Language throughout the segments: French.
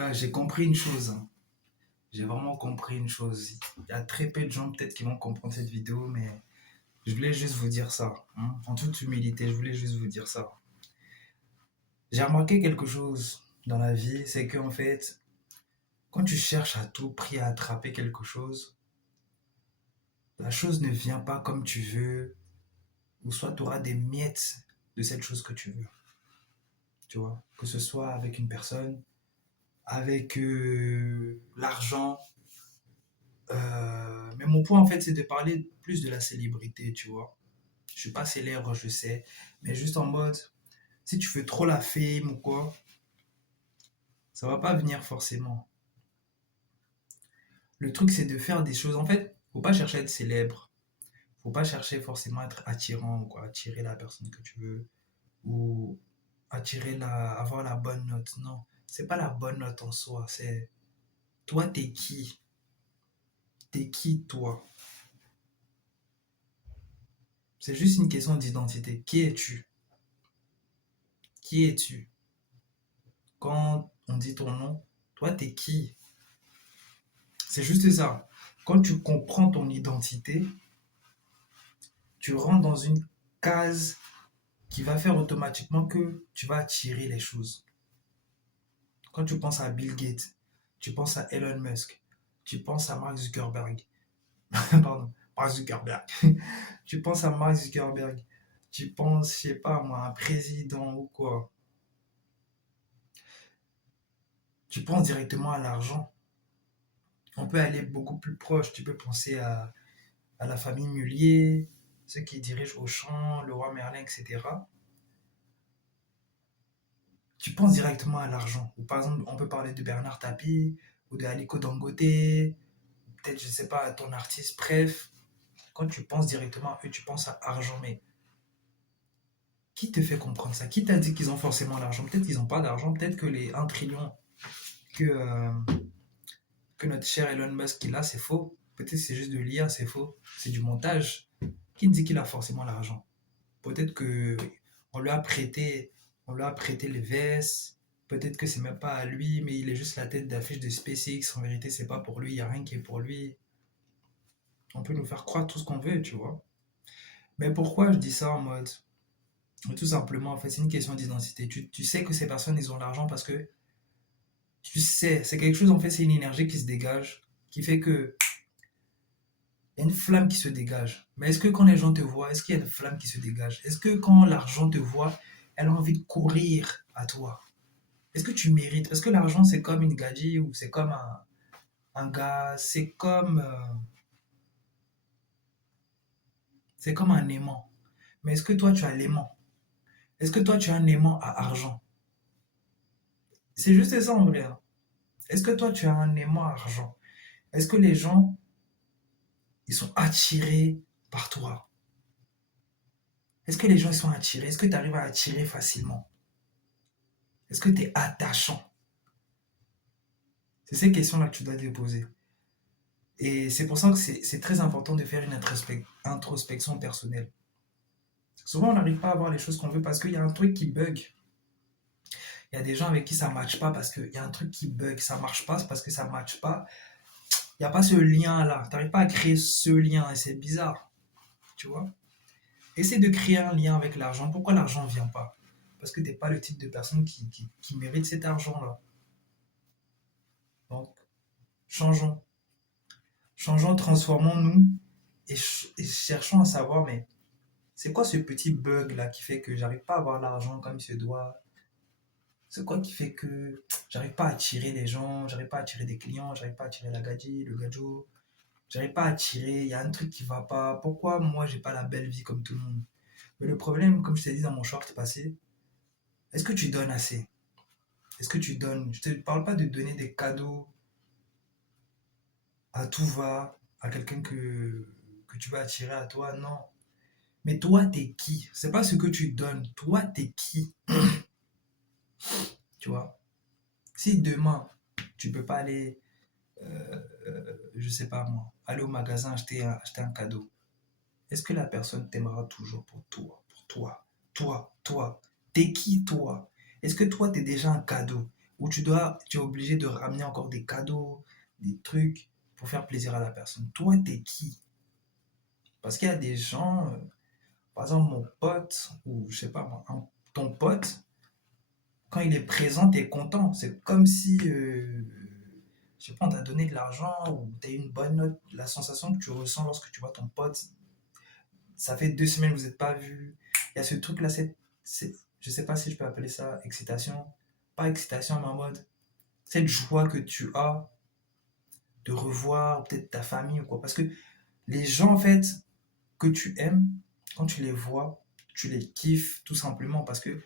gars, j'ai compris une chose, hein. J'ai vraiment compris une chose. Il y a très peu de gens peut-être qui vont comprendre cette vidéo, mais je voulais juste vous dire ça, hein. En toute humilité, je voulais juste vous dire ça. J'ai remarqué quelque chose dans la vie, c'est qu'en fait, quand tu cherches à tout prix à attraper quelque chose, la chose ne vient pas comme tu veux, ou soit tu auras des miettes de cette chose que tu veux. Tu vois, que ce soit avec une personne, avec l'argent. Mais mon point en fait, c'est de parler plus de la célébrité, tu vois. Je suis pas célèbre, je sais, mais juste en mode, si tu fais trop la fame ou quoi, ça va pas venir forcément. Le truc, c'est de faire des choses. En fait, faut pas chercher à être célèbre. Faut pas chercher forcément à être attirant ou quoi, attirer la personne que tu veux ou avoir la bonne note. Non, c'est pas la bonne note en soi. C'est toi, t'es qui? T'es qui toi? C'est juste une question d'identité. Qui es-tu? Qui es-tu? Quand on dit ton nom, toi, t'es qui? C'est juste ça. Quand tu comprends ton identité, tu rentres dans une case qui va faire automatiquement que tu vas attirer les choses. Quand tu penses à Bill Gates, tu penses à Elon Musk, tu penses à Mark Zuckerberg, pardon, Mark Zuckerberg, tu penses à Mark Zuckerberg, tu penses, je sais pas moi, un président ou quoi, tu penses directement à l'argent. On peut aller beaucoup plus proche, tu peux penser à la famille Mullier, ceux qui dirigent Auchan, le roi Merlin, etc. Tu penses directement à l'argent. Ou par exemple, on peut parler de Bernard Tapie, ou de Aliko Dangote, peut-être, je sais pas, ton artiste, bref. Quand tu penses directement à eux, tu penses à argent. Mais qui te fait comprendre ça? Qui t'a dit qu'ils ont forcément l'argent? Peut-être qu'ils n'ont pas d'argent, peut-être que les 1 trillion que, euh, que notre cher Elon Musk il a, c'est faux. Peut-être que c'est juste de l'IA, c'est faux. C'est du montage. Qui te dit qu'il a forcément l'argent? Peut-être que on lui a prêté, on lui a prêté les vestes. Peut-être que c'est même pas à lui, mais il est juste la tête d'affiche de SpaceX. En vérité, c'est pas pour lui. Il y a rien qui est pour lui. On peut nous faire croire tout ce qu'on veut, tu vois. Mais pourquoi je dis ça en mode tout simplement, en fait, c'est une question d'identité. Tu sais que ces personnes, ils ont l'argent parce que tu sais, c'est quelque chose, en fait, c'est une énergie qui se dégage, qui fait que il y a une flamme qui se dégage. Mais est-ce que quand les gens te voient, est-ce qu'il y a une flamme qui se dégage? Est-ce que quand l'argent te voit, elle a envie de courir à toi? Est-ce que tu mérites? Parce que l'argent, c'est comme une gadget ou c'est comme un gars, c'est comme un aimant. Mais est-ce que toi, tu as l'aimant? Est-ce que toi, tu as un aimant à argent? C'est juste ça en vrai, hein. Est-ce que toi, tu as un aimant à argent? Est-ce que les gens, ils sont attirés par toi? Est-ce que les gens ils sont attirés? Est-ce que tu arrives à attirer facilement? Est-ce que tu es attachant? C'est ces questions-là que tu dois te poser. Et c'est pour ça que c'est très important de faire une introspection personnelle. Souvent, on n'arrive pas à voir les choses qu'on veut parce qu'il y a un truc qui bug. Il y a des gens avec qui ça ne matche pas parce qu'il y a un truc qui bug. Ça ne marche pas parce que ça ne matche pas. Il n'y a pas ce lien-là. Tu n'arrives pas à créer ce lien et c'est bizarre. Tu vois? Essaie de créer un lien avec l'argent. Pourquoi l'argent ne vient pas? Parce que tu n'es pas le type de personne qui mérite cet argent-là. Donc, changeons. Changeons, transformons-nous et cherchons à savoir, mais c'est quoi ce petit bug-là qui fait que j'arrive pas à avoir l'argent comme il se doit? C'est quoi qui fait que j'arrive pas à attirer les gens, j'arrive pas à attirer des clients, j'arrive pas à attirer la gadji, le gadjo, j'arrive pas à attirer, il y a un truc qui va pas. Pourquoi moi j'ai pas la belle vie comme tout le monde? Mais le problème, comme je t'ai dit dans mon short passé, est-ce que tu donnes assez? Est-ce que tu donnes? Je te parle pas de donner des cadeaux à tout va, à quelqu'un que tu vas attirer à toi, non. Mais toi, t'es qui? C'est pas ce que tu donnes. Toi, t'es qui? Tu vois? Si demain, tu peux pas aller, je sais pas moi, aller au magasin acheter un cadeau, est-ce que la personne t'aimera toujours pour toi? Pour toi? Toi? T'es qui toi? Est-ce que toi, t'es déjà un cadeau? où tu es obligé de ramener encore des cadeaux, des trucs pour faire plaisir à la personne. Toi, t'es qui? Parce qu'il y a des gens, par exemple mon pote, ou je sais pas moi, ton pote, quand il est présent, t'es content. C'est comme si, je sais pas, on t'a donné de l'argent ou t'as eu une bonne note. La sensation que tu ressens lorsque tu vois ton pote, ça fait 2 semaines que vous n'êtes pas vu. Il y a ce truc-là, je sais pas si je peux appeler ça excitation. Pas excitation, mais en mode, cette joie que tu as de revoir peut-être ta famille ou quoi. Parce que les gens, en fait, que tu aimes, quand tu les vois, tu les kiffes tout simplement parce que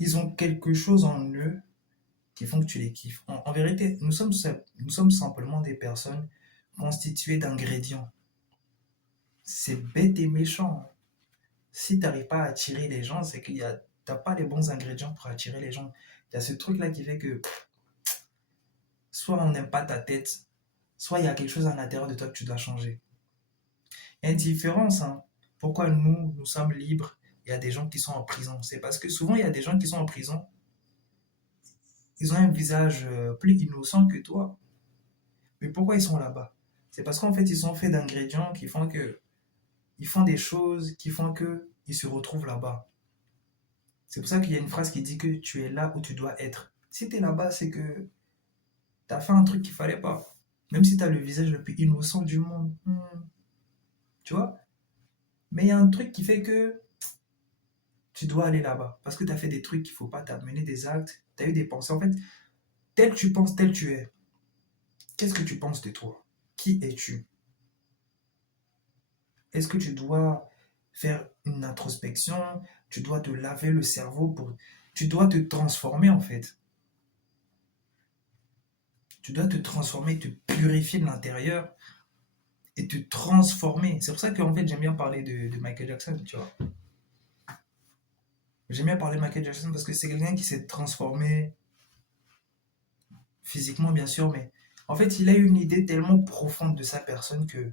ils ont quelque chose en eux qui font que tu les kiffes. En vérité, nous sommes simplement des personnes constituées d'ingrédients. C'est bête et méchant. Si tu n'arrives pas à attirer les gens, c'est qu'il y a, t'as pas les bons ingrédients pour attirer les gens. Il y a ce truc-là qui fait que soit on n'aime pas ta tête, soit il y a quelque chose à l'intérieur de toi que tu dois changer. Il y a une différence, hein. Pourquoi nous sommes libres, il y a des gens qui sont en prison. C'est parce que souvent, il y a des gens qui sont en prison, ils ont un visage plus innocent que toi. Mais pourquoi ils sont là-bas? C'est parce qu'en fait, ils sont faits d'ingrédients qui font que, ils font des choses qui font que ils se retrouvent là-bas. C'est pour ça qu'il y a une phrase qui dit que tu es là où tu dois être. Si tu es là-bas, c'est que tu as fait un truc qu'il fallait pas. Même si tu as le visage le plus innocent du monde. Tu vois? Mais il y a un truc qui fait que tu dois aller là-bas. Parce que tu as fait des trucs qu'il faut pas, tu as mené des actes, tu as eu des pensées. En fait, tel tu penses, tel tu es. Qu'est-ce que tu penses de toi? Qui es-tu? Est-ce que tu dois faire une introspection? Tu dois te laver le cerveau pour... Tu dois te transformer en fait. Tu dois te transformer, te purifier de l'intérieur et te transformer. C'est pour ça qu'en fait j'aime bien parler de Michael Jackson, tu vois. J'aime bien parler de Michael Jackson parce que c'est quelqu'un qui s'est transformé physiquement bien sûr, mais en fait il a eu une idée tellement profonde de sa personne que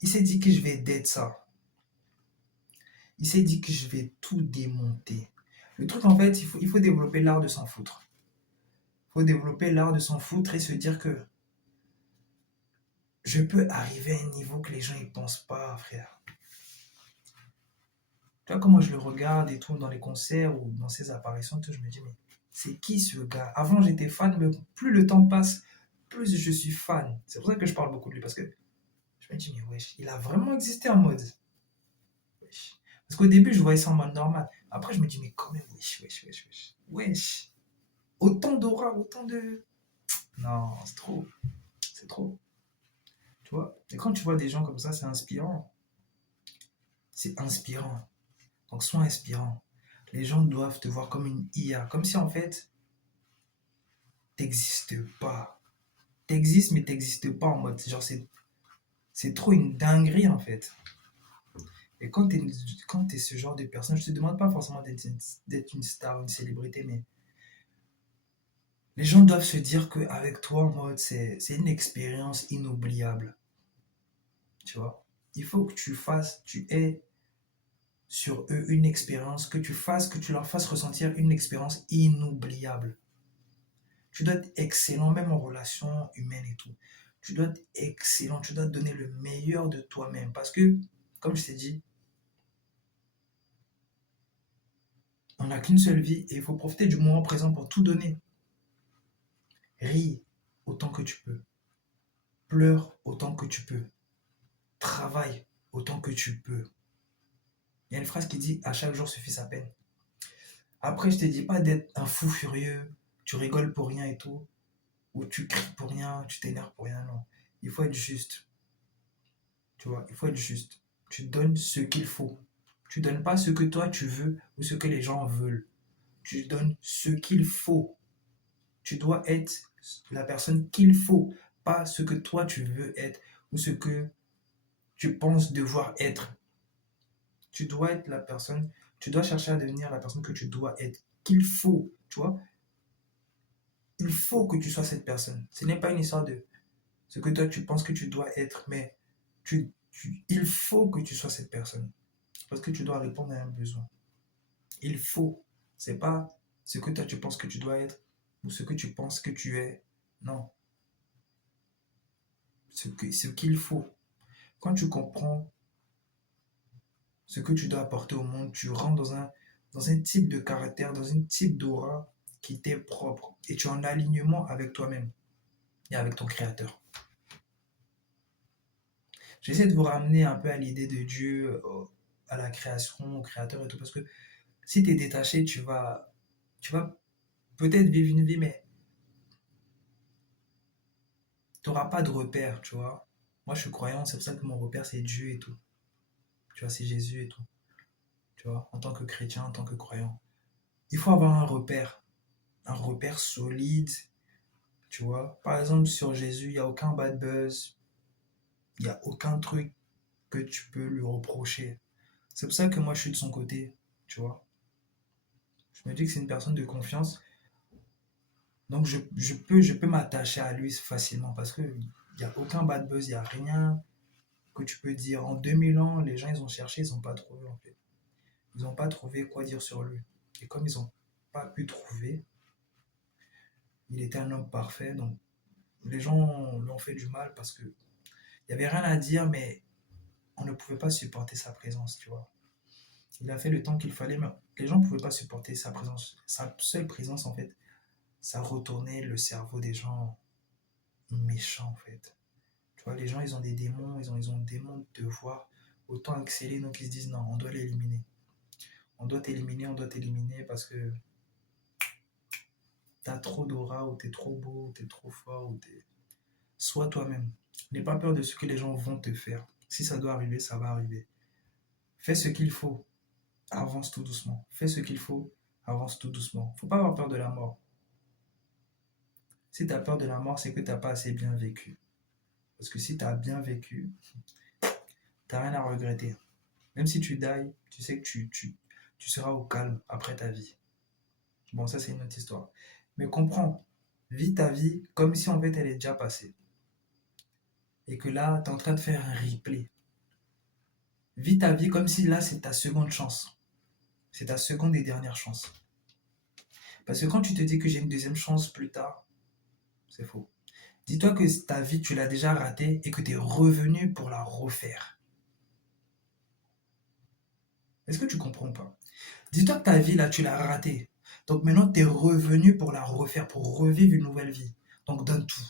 il s'est dit que je vais d'être ça. Il s'est dit que je vais tout démonter. Le truc en fait, il faut développer l'art de s'en foutre. Il faut développer l'art de s'en foutre et se dire que je peux arriver à un niveau que les gens ne pensent pas, frère. Tu vois comment je le regarde et tout dans les concerts ou dans ses apparitions, tout, je me dis, mais c'est qui ce gars? Avant j'étais fan, mais plus le temps passe, plus je suis fan. C'est pour ça que je parle beaucoup de lui, parce que je me dis, mais wesh, il a vraiment existé en mode. Wesh. Parce qu'au début, je voyais ça en mode normal. Après, je me dis, mais quand même, wesh, wesh, wesh, wesh. Wesh. Autant d'aura, autant de. Non, c'est trop. C'est trop. Tu vois? Et quand tu vois des gens comme ça, c'est inspirant. C'est inspirant. Donc, sois inspirant. Les gens doivent te voir comme une IA. Comme si, en fait, t'existes pas. T'existes, mais t'existes pas en mode. Genre, c'est trop une dinguerie, en fait. Et quand t'es ce genre de personne, je te demande pas forcément d'être une star, une célébrité, mais les gens doivent se dire qu'avec toi, en mode, c'est une expérience inoubliable. Tu vois? Il faut que tu aies sur eux une expérience, que tu leur fasses ressentir une expérience inoubliable. Tu dois être excellent, même en relation humaine et tout. Tu dois être excellent, tu dois te donner le meilleur de toi-même. Parce que, comme je t'ai dit, on n'a qu'une seule vie et il faut profiter du moment présent pour tout donner. Ris autant que tu peux. Pleure autant que tu peux. Travaille autant que tu peux. Il y a une phrase qui dit à chaque jour suffit sa peine. Après, je te dis pas d'être un fou furieux, tu rigoles pour rien et tout, ou tu cries pour rien, tu t'énerves pour rien, non. Il faut être juste. Tu vois, il faut être juste. Tu donnes ce qu'il faut. Tu donnes pas ce que toi tu veux ou ce que les gens veulent. Tu donnes ce qu'il faut. Tu dois être la personne qu'il faut, pas ce que toi tu veux être ou ce que tu penses devoir être. Tu dois être la personne, tu dois chercher à devenir la personne que tu dois être, qu'il faut, tu vois. Il faut que tu sois cette personne. Ce n'est pas une histoire de ce que toi tu penses que tu dois être, mais il faut que tu sois cette personne. Parce que tu dois répondre à un besoin. Il faut. C'est pas ce que toi tu penses que tu dois être ou ce que tu penses que tu es. Non, ce qu'il faut. Quand tu comprends ce que tu dois apporter au monde, tu rentres dans un type de caractère, dans un type d'aura qui t'est propre. Et tu es en alignement avec toi-même et avec ton créateur. J'essaie de vous ramener un peu à l'idée de Dieu, à la création, au créateur et tout, parce que si tu es détaché, tu vas peut-être vivre une vie, mais tu n'auras pas de repère, tu vois. Moi, je suis croyant, c'est pour ça que mon repère, c'est Dieu et tout. Tu vois, c'est Jésus et tout. Tu vois, en tant que chrétien, en tant que croyant. Il faut avoir un repère solide, tu vois. Par exemple, sur Jésus, il n'y a aucun bad buzz, il n'y a aucun truc que tu peux lui reprocher. C'est pour ça que moi, je suis de son côté, tu vois. Je me dis que c'est une personne de confiance. Donc, je peux m'attacher à lui facilement parce qu'il n'y a aucun bad buzz, il n'y a rien que tu peux dire. En 2000 ans, les gens, ils ont cherché, ils n'ont pas trouvé, en fait. Ils n'ont pas trouvé quoi dire sur lui. Et comme ils n'ont pas pu trouver, il était un homme parfait. Donc, les gens lui ont fait du mal parce que il n'y avait rien à dire, mais on ne pouvait pas supporter sa présence, tu vois. Il a fait le temps qu'il fallait, mais les gens ne pouvaient pas supporter sa présence. Sa seule présence, en fait, ça retournait le cerveau des gens méchants, en fait. Tu vois, les gens, ils ont des démons, ils ont des démons de voir autant exceller, donc ils se disent non, on doit l'éliminer. On doit t'éliminer parce que t'as trop d'aura, ou t'es trop beau, ou t'es trop fort, ou t'es. Sois toi-même. N'aie pas peur de ce que les gens vont te faire. Si ça doit arriver, ça va arriver. Fais ce qu'il faut, avance tout doucement. Fais ce qu'il faut, avance tout doucement. Faut pas avoir peur de la mort. Si tu as peur de la mort, c'est que tu n'as pas assez bien vécu. Parce que si tu as bien vécu, tu n'as rien à regretter. Même si tu die, tu sais que tu seras au calme après ta vie. Bon, ça, c'est une autre histoire. Mais comprends, vis ta vie comme si en fait elle est déjà passée. Et que là, tu es en train de faire un replay. Vis ta vie comme si là, c'est ta seconde chance. C'est ta seconde et dernière chance. Parce que quand tu te dis que j'ai une deuxième chance plus tard, c'est faux. Dis-toi que ta vie, tu l'as déjà ratée et que tu es revenu pour la refaire. Est-ce que tu comprends pas? Dis-toi que ta vie, là, tu l'as ratée. Donc maintenant, tu es revenu pour la refaire, pour revivre une nouvelle vie. Donc donne tout.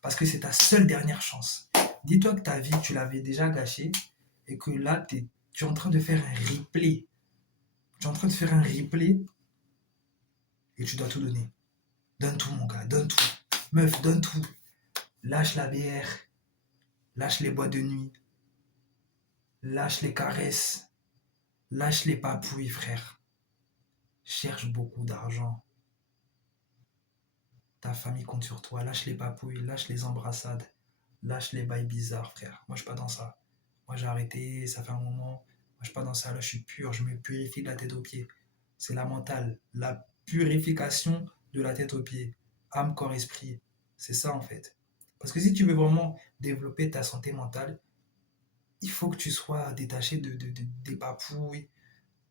Parce que c'est ta seule dernière chance. Dis-toi que ta vie, tu l'avais déjà gâchée et que là, tu es en train de faire un replay. Tu es en train de faire un replay et tu dois tout donner. Donne tout, mon gars, donne tout. Meuf, donne tout. Lâche la bière, lâche les boîtes de nuit, lâche les caresses, lâche les papouilles, frère. Cherche beaucoup d'argent. Ta famille compte sur toi. Lâche les papouilles, lâche les embrassades, lâche les bails bizarres, frère. Moi, je suis pas dans ça. Moi, j'ai arrêté, ça fait un moment. Moi, je suis pas dans ça. Là, je suis pur. Je me purifie de la tête aux pieds. C'est la mentale. La purification de la tête aux pieds. Âme, corps, esprit. C'est ça, en fait. Parce que si tu veux vraiment développer ta santé mentale, il faut que tu sois détaché des papouilles,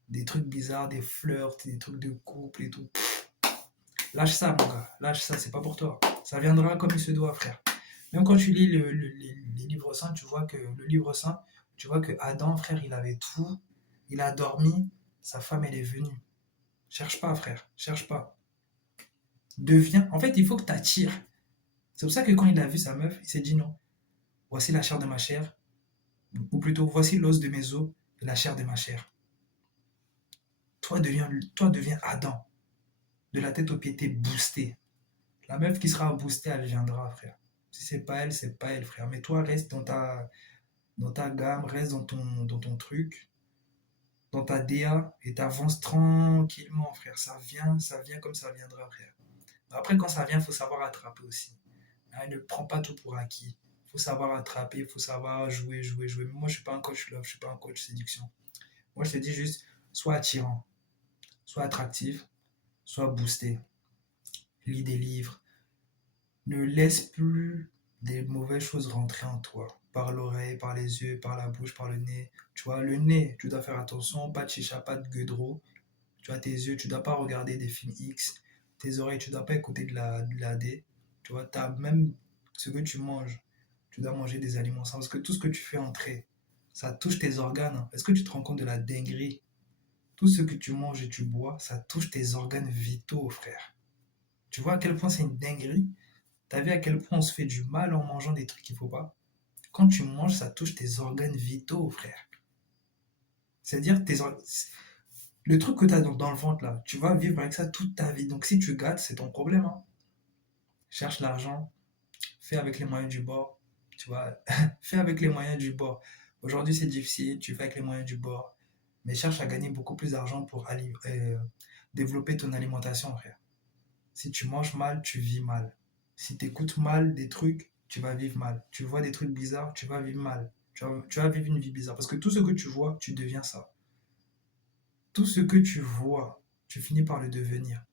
des trucs bizarres, des flirts, des trucs de couple et tout. Lâche ça, mon gars. Lâche ça, c'est pas pour toi. Ça viendra comme il se doit, frère. Même quand tu lis les livres saints, tu vois que Adam, frère, il avait tout. Il a dormi. Sa femme, elle est venue. Cherche pas, frère. Cherche pas. Deviens. En fait, il faut que tu attires. C'est pour ça que quand il a vu sa meuf, il s'est dit non. Voici la chair de ma chair. Ou plutôt, voici l'os de mes os et la chair de ma chair. Toi deviens Adam. De la tête aux pieds, t'es boosté. La meuf qui sera boostée, elle viendra, frère. Si c'est pas elle, frère. Mais toi, reste dans ta gamme, reste dans ton truc, dans ta DA, et t'avances tranquillement, frère. Ça vient comme ça viendra, frère. Après, quand ça vient, il faut savoir attraper aussi. Hein, ne prends pas tout pour acquis. Il faut savoir attraper, il faut savoir jouer. Mais moi, je suis pas un coach love, je suis pas un coach séduction. Moi, je te dis juste, sois attirant, sois attractif, sois boosté. Lis des livres. Ne laisse plus des mauvaises choses rentrer en toi. Par l'oreille, par les yeux, par la bouche, par le nez. Tu vois, le nez, tu dois faire attention, pas de chicha, pas de gueudreau. Tu vois, tes yeux, tu dois pas regarder des films X. Tes oreilles, tu dois pas écouter de la D. Tu vois, t'as même ce que tu manges. Tu dois manger des aliments sains. Parce que tout ce que tu fais entrer, ça touche tes organes, hein. Est-ce que tu te rends compte de la dinguerie? Tout ce que tu manges et tu bois, ça touche tes organes vitaux, frère. Tu vois à quel point c'est une dinguerie? T'as vu à quel point on se fait du mal en mangeant des trucs qu'il faut pas? Quand tu manges, ça touche tes organes vitaux, frère. C'est-à-dire le truc que tu as dans le ventre là, tu vas vivre avec ça toute ta vie. Donc si tu gâtes, c'est ton problème, hein. Cherche l'argent, fais avec les moyens du bord. Tu vois, fais avec les moyens du bord. Aujourd'hui c'est difficile, tu fais avec les moyens du bord. Mais cherche à gagner beaucoup plus d'argent pour développer ton alimentation, frère. Si tu manges mal, tu vis mal. Si tu écoutes mal des trucs, tu vas vivre mal. Tu vois des trucs bizarres, tu vas vivre mal. Tu vas vivre une vie bizarre. Parce que tout ce que tu vois, tu deviens ça. Tout ce que tu vois, tu finis par le devenir.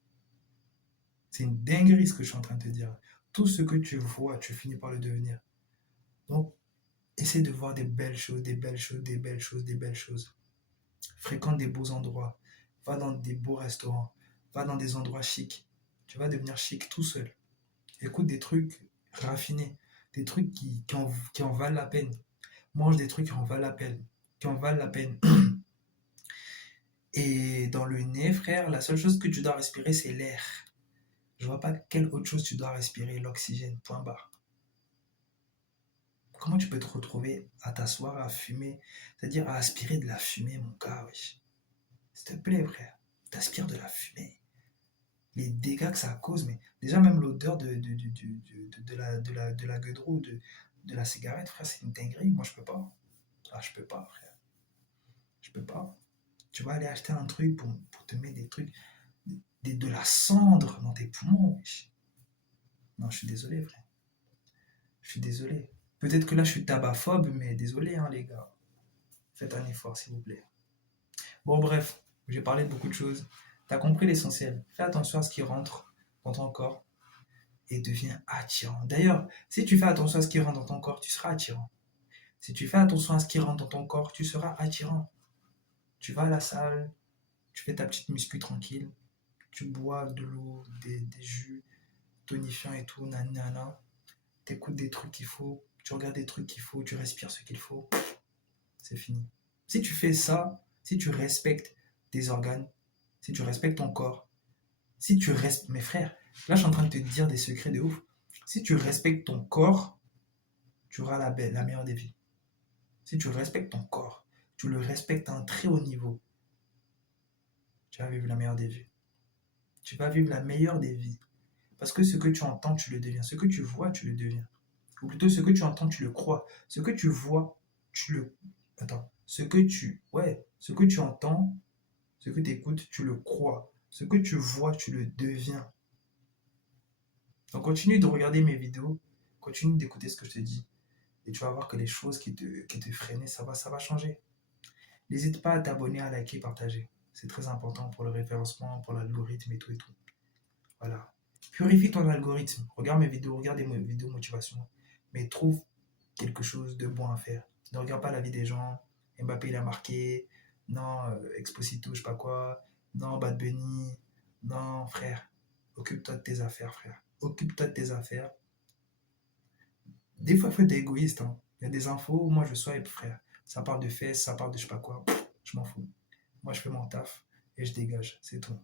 C'est une dinguerie ce que je suis en train de te dire. Tout ce que tu vois, tu finis par le devenir. Donc, essaie de voir des belles choses, des belles choses, des belles choses, des belles choses. Fréquente des beaux endroits. Va dans des beaux restaurants. Va dans des endroits chics. Tu vas devenir chic tout seul. Écoute des trucs raffinés. Des trucs qui en valent la peine. Mange des trucs qui en valent la peine. Qui en valent la peine. Et dans le nez, frère, la seule chose que tu dois respirer, c'est l'air. Je vois pas quelle autre chose tu dois respirer, l'oxygène, point barre. Comment tu peux te retrouver à t'asseoir, à fumer, c'est-à-dire à aspirer de la fumée, mon gars, wesh. S'il te plaît, frère, t'aspires de la fumée. Les dégâts que ça cause, mais déjà même l'odeur de la gueudreau, de la cigarette, frère, c'est une dinguerie. Moi, je peux pas. Ah, je peux pas, frère. Je peux pas. Tu vas aller acheter un truc pour te mettre des trucs, de la cendre dans tes poumons, wesh. Non, je suis désolé, frère. Je suis désolé. Peut-être que là, je suis tabaphobe, mais désolé, hein, les gars. Faites un effort, s'il vous plaît. Bon, bref, j'ai parlé de beaucoup de choses. T'as compris l'essentiel. Fais attention à ce qui rentre dans ton corps et deviens attirant. D'ailleurs, si tu fais attention à ce qui rentre dans ton corps, tu seras attirant. Si tu fais attention à ce qui rentre dans ton corps, tu seras attirant. Tu vas à la salle, tu fais ta petite muscu tranquille, tu bois de l'eau, des jus tonifiants et tout, nanana. T'écoutes des trucs qu'il faut, tu regardes des trucs qu'il faut, tu respires ce qu'il faut. C'est fini. Si tu fais ça, si tu respectes tes organes, si tu respectes ton corps, si tu respectes... Mes frères, là je suis en train de te dire des secrets de ouf. Si tu respectes ton corps, tu auras la meilleure des vies. Si tu respectes ton corps, tu le respectes à un très haut niveau, tu vas vivre la meilleure des vies. Tu vas vivre la meilleure des vies. Parce que ce que tu entends, tu le deviens. Ce que tu vois, tu le deviens. Ou plutôt, ce que tu entends, tu le crois. Ce que tu vois, tu le... Attends. Ce que tu... Ouais. Ce que tu entends, ce que tu écoutes, tu le crois. Ce que tu vois, tu le deviens. Donc continue de regarder mes vidéos, continue d'écouter ce que je te dis. Et tu vas voir que les choses qui te freinaient, ça va changer. N'hésite pas à t'abonner, à liker, partager. C'est très important pour le référencement, pour l'algorithme et tout et tout. Voilà. Purifie ton algorithme. Regarde mes vidéos, regarde mes vidéos motivation. Mais trouve quelque chose de bon à faire. Ne regarde pas la vie des gens. Mbappé, il a marqué. Non, Exposito, je sais pas quoi. Non, Bad Bunny. Non, frère. Occupe-toi de tes affaires, frère. Occupe-toi de tes affaires. Des fois, il faut être égoïste, hein. Il y a des infos, moi je swipe, frère. Ça parle de fesses, ça parle de je sais pas quoi. Je m'en fous. Moi, je fais mon taf et je dégage. C'est tout.